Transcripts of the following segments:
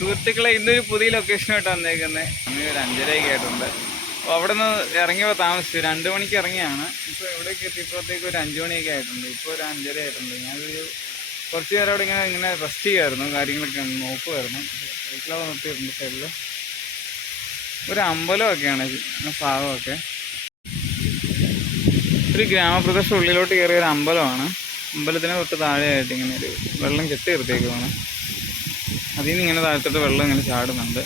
സുഹൃത്തുക്കളെ ഇന്നൊരു പുതിയ ലൊക്കേഷനായിട്ട് വന്നേക്കുന്നത് അങ്ങനെ ഒരു അഞ്ചരയൊക്കെ ആയിട്ടുണ്ട്. അപ്പോൾ അവിടെ നിന്ന് ഇറങ്ങിയപ്പോൾ താമസിച്ചു. രണ്ട് മണിക്ക് ഇറങ്ങിയാണ്. ഇപ്പോൾ എവിടേക്ക് എത്തിയപ്പോഴത്തേക്ക് ഒരു അഞ്ച് മണിയൊക്കെ ആയിട്ടുണ്ട്. ഇപ്പോൾ ഒരു അഞ്ചര ആയിട്ടുണ്ട്. ഞാനൊരു കുറച്ച് നേരം അവിടെ ഇങ്ങനെ ഇങ്ങനെ റെസ്റ്റ് ചെയ്യുമായിരുന്നു. കാര്യങ്ങളൊക്കെ നോക്കുമായിരുന്നു. സൈക്കിളൊക്കെ നിർത്തിയിട്ടുണ്ട് സൈഡിൽ ഒരു അമ്പലമൊക്കെയാണ് ഭാഗമൊക്കെ. ഒരു ഗ്രാമപ്രദേശം ഉള്ളിലോട്ട് കയറിയ ഒരു അമ്പലമാണ്. അമ്പലത്തിന് തൊട്ട് താഴെയായിട്ട് ഇങ്ങനെ ഒരു വെള്ളം കെട്ടി നിർത്തിയേക്കുവാണ് അതിൽ നിന്ന് ഇങ്ങനെ താഴത്തോട്ട് വെള്ളം ഇങ്ങനെ ചാടുന്നുണ്ട്.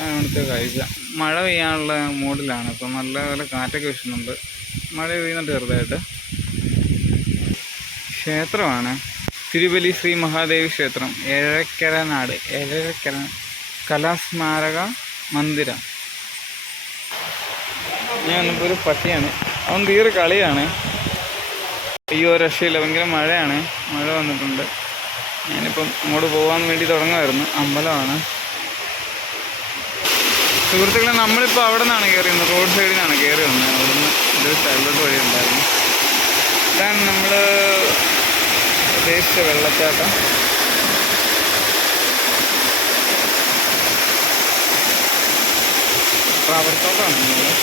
അങ്ങനത്തെ കാഴ്ച. മഴ പെയ്യാനുള്ള മൂഡിലാണ്. ഇപ്പം നല്ല കാറ്റൊക്കെ വീശുന്നുണ്ട്. മഴ പെയ്യുന്നുണ്ട് ചെറുതായിട്ട്. ക്ഷേത്രമാണ്. തിരുവല്ലി ശ്രീ മഹാദേവി ക്ഷേത്രം. ഏഴക്കര കലാസ്മാരക മന്ദിരം. ഞാൻ വന്നപ്പോൾ ഒരു പട്ടിയാണ്. അവൻ തീരെ കളിയാണ്. അയ്യോ രക്ഷയില്ല. ഭയങ്കര മഴയാണ്. മഴ വന്നിട്ടുണ്ട്. ഞാനിപ്പം അങ്ങോട്ട് പോകാൻ വേണ്ടി തുടങ്ങുമായിരുന്നു അമ്പലമാണ്. സുഹൃത്തുക്കളെ നമ്മളിപ്പോൾ അവിടെ നിന്നാണ് കയറി വന്നത് റോഡ് സൈഡിൽ നിന്നാണ് കയറി വന്നത്. അവിടെ നിന്ന് ഒരു സ്ഥലത്തോട്ട് വഴി ഉണ്ടായിരുന്നു. ഇതാണ് നമ്മൾ ഉദ്ദേശിച്ച വെള്ളച്ചാട്ടം. റബ്ബർ തോട്ടമാണ്.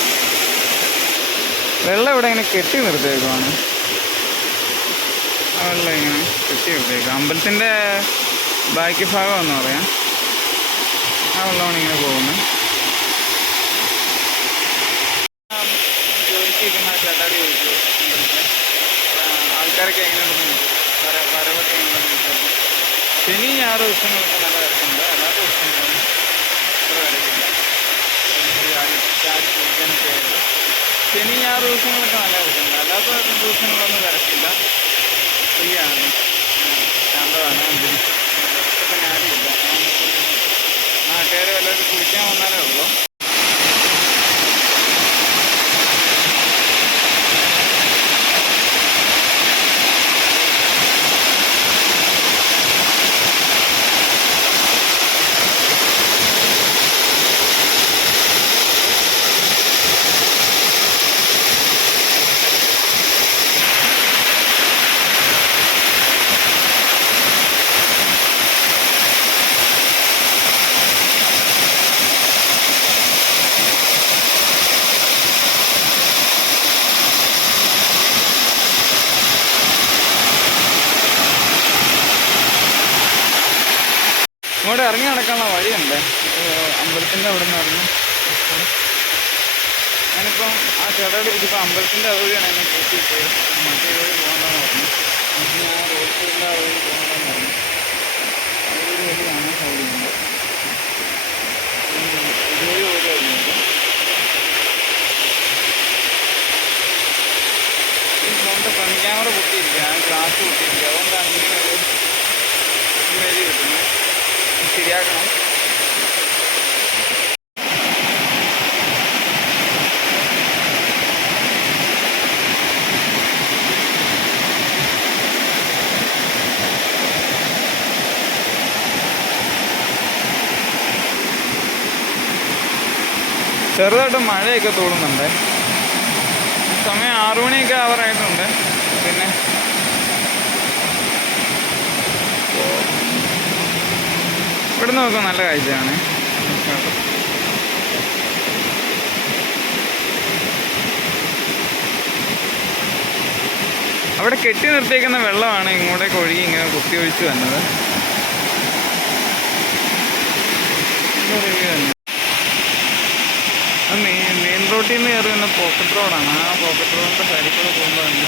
വെള്ളം ഇവിടെ ഇങ്ങനെ കെട്ടി നിർത്തിയേക്കുവാണ്. വെള്ളം ഇങ്ങനെ കെട്ടി നിർത്തിയേക്കും അമ്പലത്തിന്റെ ബാക്കി ഭാഗം എന്ന് പറയാം. ആ വെള്ളമാണ് ഇങ്ങനെ പോകുന്നത്. ആൾക്കാരൊക്കെ എങ്ങനെയുണ്ടെന്ന് ചോദിച്ചു വര വരവൊക്കെ എങ്ങനെയുണ്ടെന്ന് ശനി ഞായർ ദിവസങ്ങളൊക്കെ നല്ല വരക്കുന്നുണ്ട് അല്ലാത്ത ശനി ഞായർ ദിവസങ്ങളൊക്കെ നല്ല വരക്കുന്നുണ്ട് അല്ലാത്ത ദിവസങ്ങളൊന്നും തിരക്കില്ല. ഫ്രീ ആണ് ശാന്തമാണ്. അന്തരീക്ഷം ആരുമില്ല. നാട്ടുകാർ വല്ലവരും കുളിക്കാൻ വന്നാലേ ഉള്ളൂ. ഇറങ്ങി നടക്കാനുള്ള വഴിയുണ്ട്. അമ്പലത്തിന്റെ അവിടെ നിന്ന് ഇറങ്ങി. ഞാനിപ്പം ആ ചേട്ടയുടെ ഇതിപ്പോൾ അമ്പലത്തിന്റെ അതുവഴിയാണ് എന്നെ കൂട്ടിയിട്ട്. മറ്റേ വഴി പോകണമെന്ന് പറഞ്ഞു. ഞാൻ റോഡ് സൈഡിന്റെ ആ വഴി പോകണമെന്ന് പറഞ്ഞു. ചെറുതായിട്ട് മഴയൊക്കെ തോന്നുന്നുണ്ട് സമയം ആറു മണിയൊക്കെ ആവാറായിട്ടുണ്ട്. പിന്നെ ഇവിടെ നോക്കാം നല്ല കാഴ്ചയാണ്. അവിടെ കെട്ടി നിർത്തിയിരിക്കുന്ന വെള്ളമാണ് ഇങ്ങോട്ടേക്ക് ഒഴുകി ഇങ്ങനെ കുത്തി ഒഴിച്ചു വന്നത്. മെയിൻ റോഡിൽ നിന്ന് കയറി വന്ന പോക്കറ്റ് റോഡാണ് ആ പോക്കറ്റ് റോഡിന്റെ സൈഡിൽ കൂടെ പോകുമ്പോൾ തന്നെ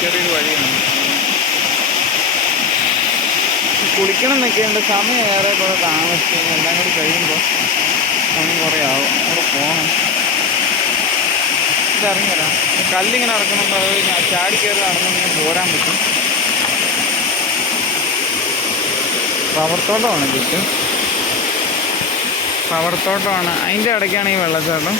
ചെറിയൊരു വഴിയാണ്. കുളിക്കണം എന്നൊക്കെ ഉണ്ട്. സമയം ഏറെ കുറെ താമസിക്കും. എല്ലാം കൂടി കഴിയുമ്പോൾ സമയം കുറേ ആവും. അവിടെ പോകണം ഇറങ്ങിയരാം കല്ലിങ്ങനെ ഇറക്കുമ്പോൾ അത് ചാടി കയറി നടന്നു പോരാൻ പറ്റും. റബ്ബർ ചുറ്റും റബ്ബർ തോട്ടമാണ് അതിന്റെ ഇടയ്ക്കാണ് ഈ വെള്ളച്ചാട്ടം.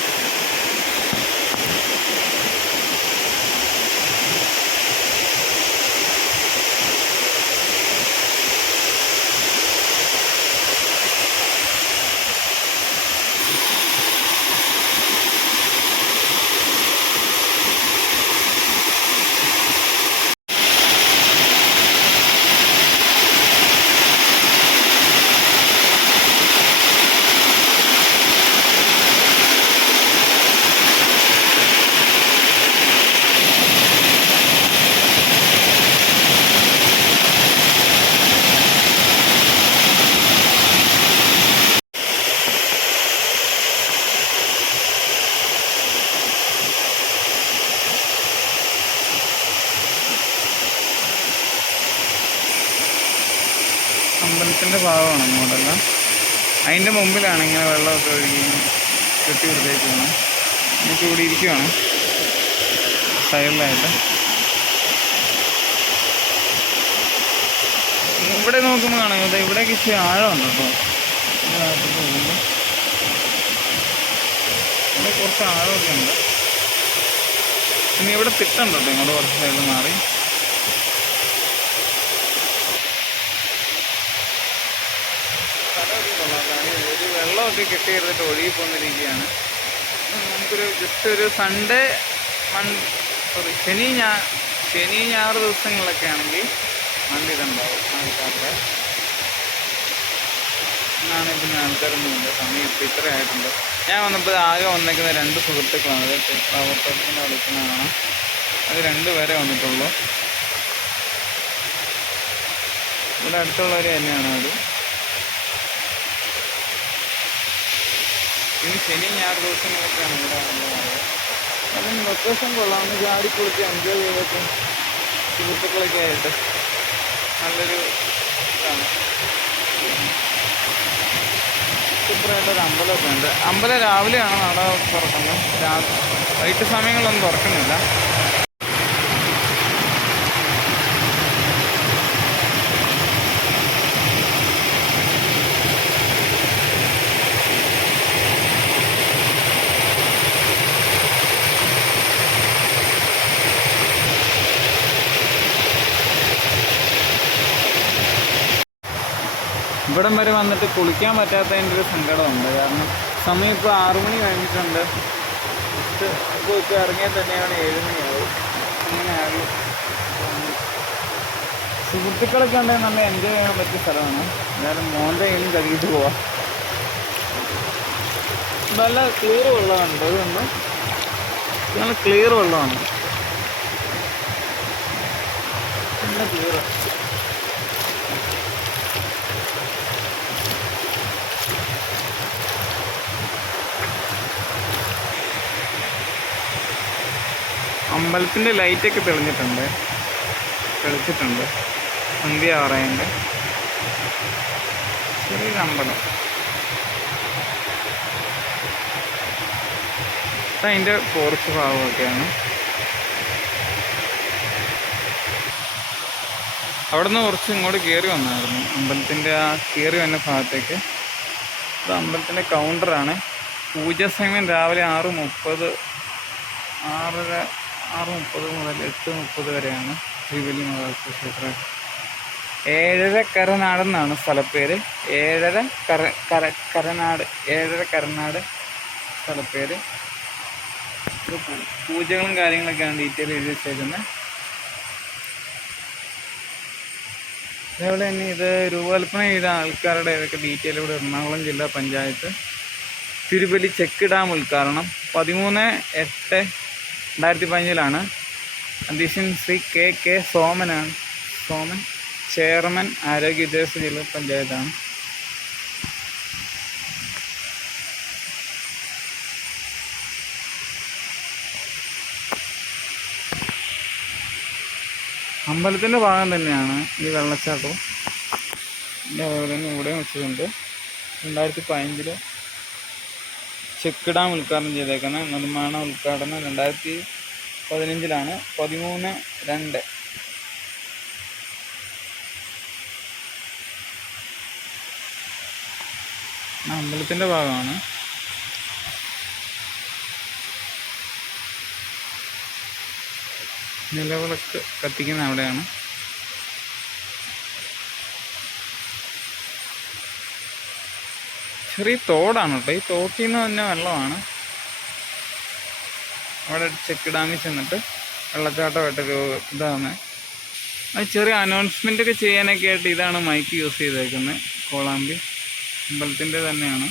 ഭാഗമാണ് അങ്ങോട്ടെല്ലാം. അതിന്റെ മുമ്പിലാണ് ഇങ്ങനെ വെള്ളമൊക്കെ ഒഴുകി കെട്ടി കൊടുത്തേക്കുന്നത് നമുക്ക് ഇവിടെ ഇരിക്കുവാണ്. സൈഡിലായിട്ട്. ഇവിടെ നോക്കുമ്പോൾ കാണാം. ഇവിടെ ഇച്ചിരി ആഴമുണ്ട് കേട്ടോ. ഇവിടെ കുറച്ച് ആഴമൊക്കെ ഉണ്ട്. പിന്നെ ഇവിടെ തിട്ടുണ്ട് കേട്ടോ ഇങ്ങോട്ട് കുറച്ച് സൈഡിൽ മാറി. വെള്ളമൊക്കെ കിട്ടി എടുത്തിട്ട് ഒഴുകി രീതിയാണ്. നമുക്കൊരു ജസ്റ്റ് ഒരു സൺഡേ മൺ സോറി ശനി ഞാ ശനി ഞായർ ദിവസങ്ങളിലൊക്കെ ആണെങ്കിൽ നല്ല ഇതുണ്ടാവും ആൾക്കാരുടെ. എന്നാണ് പിന്നെ ആൾക്കാരൊന്നും ഇല്ല സമയം ഇപ്പം ഇത്ര ആയിട്ടുണ്ട്. ഞാൻ വന്നപ്പോൾ ആകെ വന്നേക്കുന്ന രണ്ട് സുഹൃത്തുക്കളാണ്. അത് ഫ്ലവർ വിളിക്കുന്നതാണ് അത് രണ്ട് പേരെ വന്നിട്ടുള്ളൂ. ഇവിടെ അടുത്തുള്ളവർ തന്നെയാണ് അവർ ഇനി ശനി ഞായർ ദിവസങ്ങളൊക്കെയാണ് ഇവിടെ ഉള്ളത് അതും ലൊക്കേഷൻ കൊള്ളാം ഒന്ന് ചാടിക്കുളിച്ച് എൻജോയ് ചെയ്തൊക്കെ സുഹൃത്തുക്കളൊക്കെ ആയിട്ട് നല്ലൊരു ഇതാണ്. സൂപ്പറായിട്ടൊരു അമ്പലമൊക്കെ ഉണ്ട്. അമ്പലം രാവിലെയാണ് നട തുറക്കുന്നത്. വൈകിട്ട് സമയങ്ങളിലൊന്നും തുറക്കുന്നില്ല. ഇവിടം വരെ വന്നിട്ട് കുളിക്കാൻ പറ്റാത്തതിന്റെ ഒരു സങ്കടമുണ്ട്. കാരണം സമയം ഇപ്പോൾ ആറുമണി കഴിഞ്ഞിട്ടുണ്ട്. ജസ്റ്റ് ഇപ്പോൾ ഇറങ്ങിയാൽ തന്നെയാണ് ഏഴുമണിയാവും അങ്ങനെ ആകും. സുഹൃത്തുക്കളൊക്കെ ഉണ്ടെങ്കിൽ നല്ല എൻജോയ് ചെയ്യാൻ പറ്റിയ സ്ഥലമാണ്. എന്തായാലും മോന്റെ കയ്യിലും കഴുകിയിട്ട് പോവാം. നല്ല ക്ലിയർ വെള്ളമുണ്ട് അതുകൊണ്ട് നല്ല ക്ലിയർ വെള്ളമാണ്. നല്ല ക്ലിയർ അമ്പലത്തിന്റെ ലൈറ്റൊക്കെ തെളിഞ്ഞിട്ടുണ്ട്. തെളിച്ചിട്ടുണ്ട്. സന്ധ്യ ആറായതിന്റെ ചെറിയൊരു അമ്പലം. അതിന്റെ പോർച്ച് ഭാഗമൊക്കെയാണ്. അവിടെ നിന്ന് കുറച്ച് ഇങ്ങോട്ട് കയറി വന്നായിരുന്നു. അമ്പലത്തിന്റെ ആ കയറി വന്ന ഭാഗത്തേക്ക്. ഇത് അമ്പലത്തിന്റെ കൗണ്ടറാണ് പൂജ സമയം രാവിലെ ആറ് മുപ്പത് ആറര ആറ് മുപ്പത് മുതൽ എട്ട് മുപ്പത് വരെയാണ് ശ്രീവല്ലി മഹാവിഷ്ണു ക്ഷേത്രം. ഏഴര കരനാടെന്നാണ് സ്ഥലപ്പേര്. ഏഴര കര കര കരനാട് ഏഴര കരനാട് സ്ഥലപ്പേര്. പൂജകളും കാര്യങ്ങളൊക്കെയാണ് ഡീറ്റെയിൽ എഴുതി വെച്ചേക്കുന്നത്. അതേപോലെ തന്നെ ഇത് രൂപകൽപ്പന ചെയ്ത ആൾക്കാരുടെ ഏതൊക്കെ ഡീറ്റെയിൽ ഇവിടെ എറണാകുളം ജില്ലാ പഞ്ചായത്ത്. തിരുവല്ലി ചെക്ക് ഡാം ഉദ്ഘാടനം. പതിമൂന്ന് എട്ട് രണ്ടായിരത്തി പതിനഞ്ചിലാണ് അധ്യക്ഷൻ ശ്രീ കെ കെ സോമനാണ്. സോമൻ ചെയർമാൻ ആരോഗ്യ വിദ്യാഭ്യാസ ജില്ലാ പഞ്ചായത്താണ്. അമ്പലത്തിന്റെ ഭാഗം തന്നെയാണ് ഈ വെള്ളച്ചാട്ടവും. പിന്നെ അതുപോലെ തന്നെ ഇവിടെയും വെച്ചിട്ടുണ്ട്. രണ്ടായിരത്തി പതിനഞ്ചിൽ ചെക്ക് ഡാം ഉദ്ഘാടനം ചെയ്തേക്കുന്നത് നിർമ്മാണ ഉദ്ഘാടനം രണ്ടായിരത്തി പതിനഞ്ചിലാണ്. പതിമൂന്ന് രണ്ട്. അമ്പലത്തിന്റെ ഭാഗമാണ്. നിലവിളക്ക് കത്തിക്കുന്ന അവിടെയാണ്. ചെറിയ തോടാണ് കേട്ടോ. ഈ തോട്ടിൽ നിന്ന് തന്നെ വെള്ളമാണ്. അവിടെ ചെക്ക് ഡാമിൽ ചെന്നിട്ട് വെള്ളച്ചാട്ടമായിട്ടൊരു ഇതാണ്. അത് ചെറിയ അനൗൺസ്മെന്റ് ഒക്കെ ചെയ്യാനൊക്കെ ആയിട്ട് ഇതാണ് മൈക്ക് യൂസ് ചെയ്തേക്കുന്നത് കോളാമ്പി അമ്പലത്തിന്റെ തന്നെയാണ്.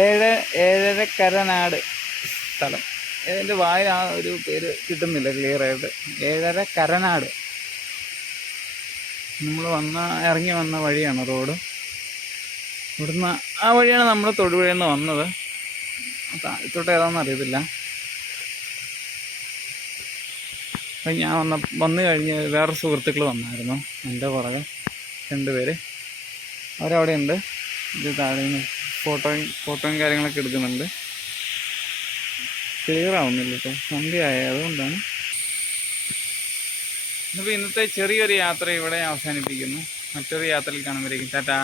ഏഴ് ഏഴര കരനാട് സ്ഥലം. ഇതിന്റെ വായിൽ ആ ഒരു പേര് കിട്ടുന്നില്ല ക്ലിയർ ആയിട്ട്. ഏഴര കരനാട്. നമ്മൾ വന്ന ഇറങ്ങി വന്ന വഴിയാണ് റോഡ്. ഇവിടുന്ന് ആ വഴിയാണ് നമ്മൾ തൊടുപുഴയിൽ നിന്ന് വന്നത്. താഴത്തോട്ട് ഏതാണെന്ന് അറിയത്തില്ല. അപ്പം ഞാൻ വന്ന വന്നു കഴിഞ്ഞ് വേറെ സുഹൃത്തുക്കൾ വന്നായിരുന്നു എന്റെ പുറകെ രണ്ടുപേര് അവരവിടെ ഉണ്ട് ഇത് താഴെ ഫോട്ടോയും ഫോട്ടോയും കാര്യങ്ങളൊക്കെ എടുക്കുന്നുണ്ട്. ക്ലിയർ ആവുന്നില്ല കേട്ടോ സന്ധ്യയായ അതുകൊണ്ടാണ്. അപ്പോൾ ഇന്നത്തെ ചെറിയൊരു യാത്ര ഇവിടെ അവസാനിപ്പിക്കുന്നു. മറ്റൊരു യാത്രയിൽ കാണുമ്പോഴേക്കും. ടാറ്റാ.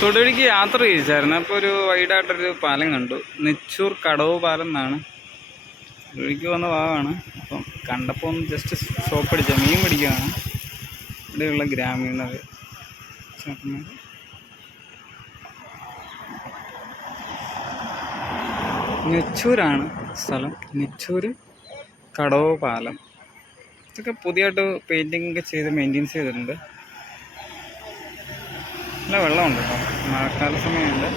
തൊടുപുഴയ്ക്ക് യാത്ര ചെയ്യിച്ചായിരുന്നു അപ്പോൾ ഒരു വൈഡായിട്ടൊരു പാലം കണ്ടു. നെച്ചൂർ കടവ് പാലം എന്നാണ്. തൊടുപുഴയ്ക്ക് വന്ന ഭാഗമാണ്. അപ്പം കണ്ടപ്പോൾ ഒന്ന് ജസ്റ്റ് ഷോപ്പ് അടിച്ച മീൻ പിടിക്കുകയാണ്. ഇവിടെയുള്ള ഗ്രാമീണർ. നെച്ചൂരാണ് സ്ഥലം. നെച്ചൂര് കടവ് പാലം ഇതൊക്കെ പുതിയതായിട്ട് പെയിന്റിംഗ് ഒക്കെ ചെയ്ത് മെയിന്റെയിൻസ് ചെയ്തിട്ടുണ്ട്. നല്ല വെള്ളമുണ്ട് കേട്ടോ. മഴക്കാല സമയമുണ്ട്.